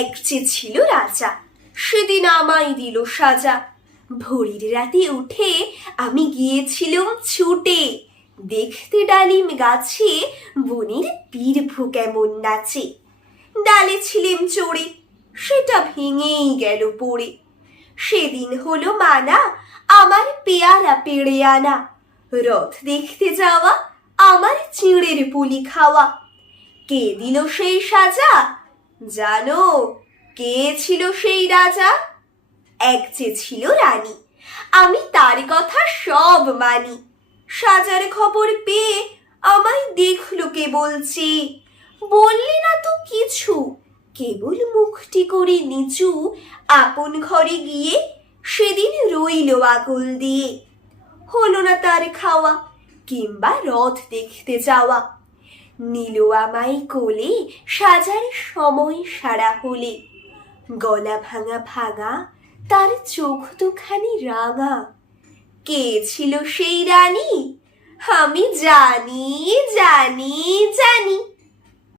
এক যে ছিল রাজা, সেদিন আমায় দিল সাজা। ভোরের রাতে উঠে আমি গিয়েছিলাম ছুটে, দেখতে ডালিম গাছে বনের বীরভূ কেমন নাচে। ডালে ছিলেম চড়ে, সেটা ভেঙেই গেল পড়ে। সেদিন হলো মানা আমার পেয়ারা পেড়ে আনা, রথ দেখতে যাওয়া আমার চিঁড়ের পুলি খাওয়া। কে দিল সেই সাজা? জানো কে ছিল সেই রাজা? এক যে ছিল রানী, আমি তার কথা সব মানি। সাজার খবর পেয়ে আমায় দেখলো কে বলছে, বললে না তো কিছু, কেবল মুখটি করে নিচু। আপন ঘরে গিয়ে সেদিন রইল আকুল দিয়ে। হলো না তার খাওয়া কিংবা রথ দেখতে যাওয়া। নিল আমায় কোলে সাজার সময় সারা হলে। গলা ভাঙা ভাঙা তার চোখ দুখানি রাঙা। কে ছিল সেই রানী? আমি জানি জানি জানি।